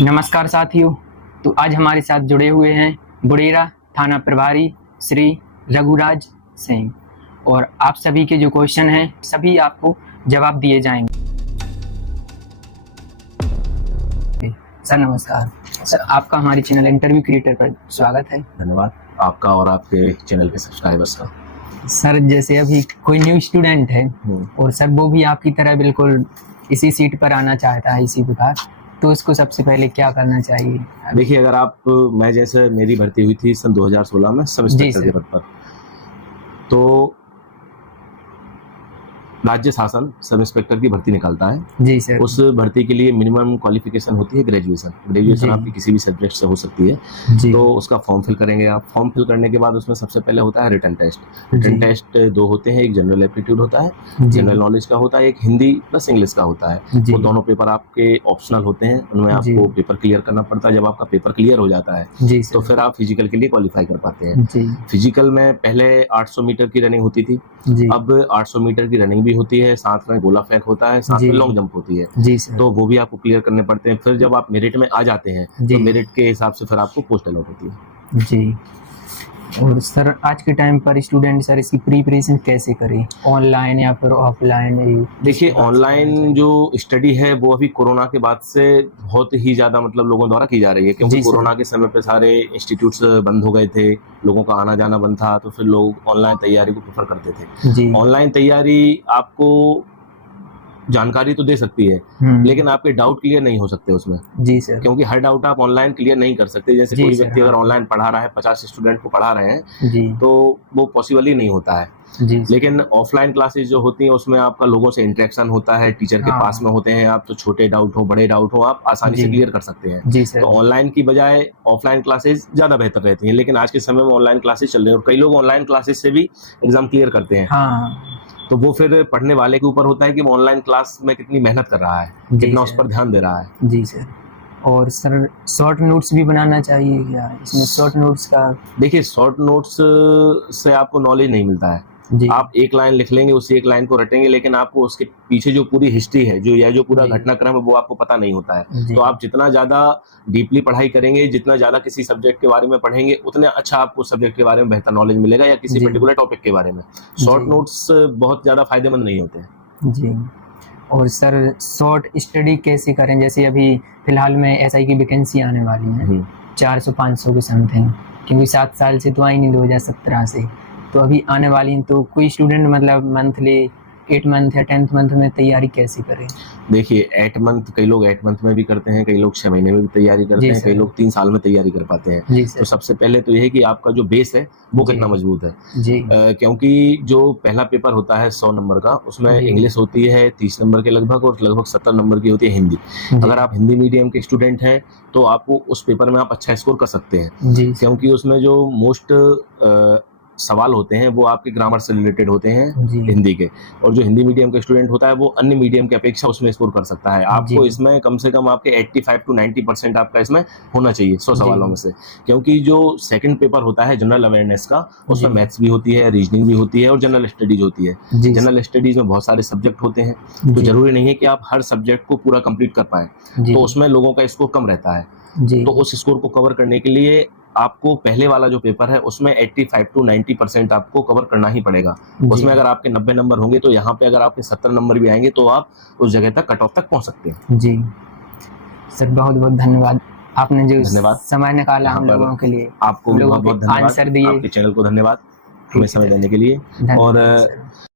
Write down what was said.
नमस्कार साथियों। तो आज हमारे साथ जुड़े हुए हैं बुड़ेरा थाना प्रभारी श्री रघुराज सिंह, और आप सभी के जो क्वेश्चन हैं सभी आपको जवाब दिए जाएंगे। सर नमस्कार। सर आपका हमारे चैनल इंटरव्यू क्रिएटर पर स्वागत है। धन्यवाद आपका और आपके चैनल के सब्सक्राइबर्स का। सर जैसे अभी कोई न्यू स्टूडेंट है और सर वो भी आपकी तरह बिल्कुल इसी सीट पर आना चाहता है, इसी विभाग, तो उसको सबसे पहले क्या करना चाहिए? देखिए, अगर मैं जैसे मेरी भर्ती हुई थी सन 2016 में सब इंस्पेक्टर के पद पर, तो राज्य शासन सब इंस्पेक्टर की भर्ती निकालता है। जी सर। उस भर्ती के लिए मिनिमम क्वालिफिकेशन होती है ग्रेजुएशन आपकी किसी भी सब्जेक्ट से हो सकती है। तो उसका फॉर्म फिल करेंगे आप। फॉर्म फिल करने के बाद उसमें सबसे पहले होता है रिटन टेस्ट। रिटन टेस्ट दो होते हैं, एक जनरल एप्टीट्यूड होता है, जनरल नॉलेज का होता है, एक हिंदी प्लस इंग्लिश का होता है। वो दोनों पेपर आपके ऑप्शनल होते हैं, उनमें आपको पेपर क्लियर करना पड़ता है। जब आपका पेपर क्लियर हो जाता है तो फिर आप फिजिकल के लिए क्वालिफाई कर पाते हैं। फिजिकल में पहले 800 मीटर की रनिंग होती थी, अब 800 मीटर की रनिंग भी होती है, साथ में गोला फेंक होता है, साथ में लॉन्ग जंप होती है। तो वो भी आपको क्लियर करने पड़ते हैं। फिर जब आप मेरिट में आ जाते हैं तो मेरिट के हिसाब से फिर आपको पोस्ट अलॉट होती है। जी। और सर आज के टाइम पर स्टूडेंट सर इसकी प्रिपरेशन कैसे करें, ऑनलाइन या फिर ऑफलाइन? देखिए, ऑनलाइन जो स्टडी है वो अभी कोरोना के बाद से बहुत ही ज़्यादा लोगों द्वारा की जा रही है, क्योंकि कोरोना के समय पे सारे इंस्टीट्यूट्स बंद हो गए थे, लोगों का आना जाना बंद था, तो फिर लोग ऑनलाइन तैयारी को प्रेफर करते थे। ऑनलाइन तैयारी आपको जानकारी तो दे सकती है, लेकिन आपके डाउट क्लियर नहीं हो सकते उसमें। जी सर। क्योंकि हर डाउट आप ऑनलाइन क्लियर नहीं कर सकते। जैसे कोई व्यक्ति अगर ऑनलाइन पढ़ा रहा है, 50 स्टूडेंट को पढ़ा रहे हैं, तो वो पॉसिबल ही नहीं होता है। लेकिन ऑफलाइन क्लासेस जो होती हैं उसमें आपका लोगों से इंटरेक्शन होता है, टीचर के पास में होते हैं आप, तो छोटे डाउट हो बड़े डाउट हो आप आसानी से क्लियर कर सकते हैं। तो ऑनलाइन की बजाय ऑफलाइन क्लासेस ज्यादा बेहतर रहती हैं। लेकिन आज के समय में ऑनलाइन क्लासेस चल रही है और कई लोग ऑनलाइन क्लासेस से भी एग्जाम क्लियर करते हैं। तो वो फिर पढ़ने वाले के ऊपर होता है कि वो ऑनलाइन क्लास में कितनी मेहनत कर रहा है, कितना उस पर ध्यान दे रहा है। जी सर। और सर शॉर्ट नोट्स भी बनाना चाहिए क्या इसमें? शॉर्ट नोट्स का देखिए, शॉर्ट नोट्स से आपको नॉलेज नहीं मिलता है। आप एक लाइन लिख लेंगे, उसी एक लाइन को रटेंगे, लेकिन आपको उसके पीछे जो पूरी हिस्ट्री है, जो पूरा घटनाक्रम है, वो आपको पता नहीं होता है। तो आप जितना ज्यादा डीपली पढ़ाई करेंगे, जितना ज्यादा किसी सब्जेक्ट के बारे में पढ़ेंगे, उतना अच्छा आपको सब्जेक्ट के बारे में बेहतर नॉलेज मिलेगा, या किसी पर्टिकुलर टॉपिक के बारे में। शॉर्ट नोट्स बहुत ज्यादा फायदेमंद नहीं होते हैं। जी। और सर शॉर्ट स्टडी कैसे करें? जैसे अभी फिलहाल में एसआई की वैकेंसी आने वाली है 400-500 के समथिंग, क्योंकि 7 साल से तो आई नहीं 2017 से, तो अभी आने वाली हैं। तो कोई स्टूडेंट मंथली 8 मंथ या 10th मंथ में तैयारी कैसे करें? देखिए, 8 मंथ कई लोग 8 मंथ में भी करते हैं, कई लोग 6 महीने में भी तैयारी करते हैं, कई लोग 3 साल में तैयारी कर पाते हैं। तो सबसे पहले तो यह है कि आपका जो बेस है वो कितना मजबूत है। क्योंकि जो पहला पेपर होता है 100 नंबर का, उसमें इंग्लिश होती है 30 नंबर के लगभग, और लगभग 70 नंबर की होती है हिंदी। अगर आप हिंदी मीडियम के स्टूडेंट हैं तो आपको उस पेपर में आप अच्छा स्कोर कर सकते हैं, क्योंकि उसमें जो मोस्ट सवाल होते हैं वो आपके ग्रामर से रिलेटेड होते हैं हिंदी के, और जो हिंदी मीडियम का स्टूडेंट होता है वो अन्य मीडियम की अपेक्षा उसमें स्कोर कर सकता है। आपको इसमें कम से कम आपके 85 to 90% आपका इसमें होना चाहिए 100 सवालों में से, क्योंकि जो सेकंड पेपर होता है जनरल अवेयरनेस का, उसमें मैथ्स भी होती है, रीजनिंग भी होती है, और जनरल स्टडीज होती है। जनरल स्टडीज में बहुत सारे सब्जेक्ट होते हैं, तो जरूरी नहीं है कि आप हर सब्जेक्ट को पूरा कंप्लीट कर पाए, तो उसमें लोगों का स्कोर कम रहता है। तो उस स्कोर को कवर करने के लिए आपको पहले वाला जो पेपर है उसमें 85 to 90% आपको कवर करना ही पड़ेगा। उसमें अगर आपके 90 नंबर होंगे तो यहाँ पे अगर आपके 70 नंबर भी आएंगे तो आप उस जगह तक कट ऑफ तक पहुँच सकते हैं। जी सर, बहुत बहुत धन्यवाद, आपने जो समय निकाला हम लोगों के लिए। आपको बहुत बहुत धन्यवाद, आंसर दिए, आपके चैनल को धन्यवाद हमें समय देने के लिए। और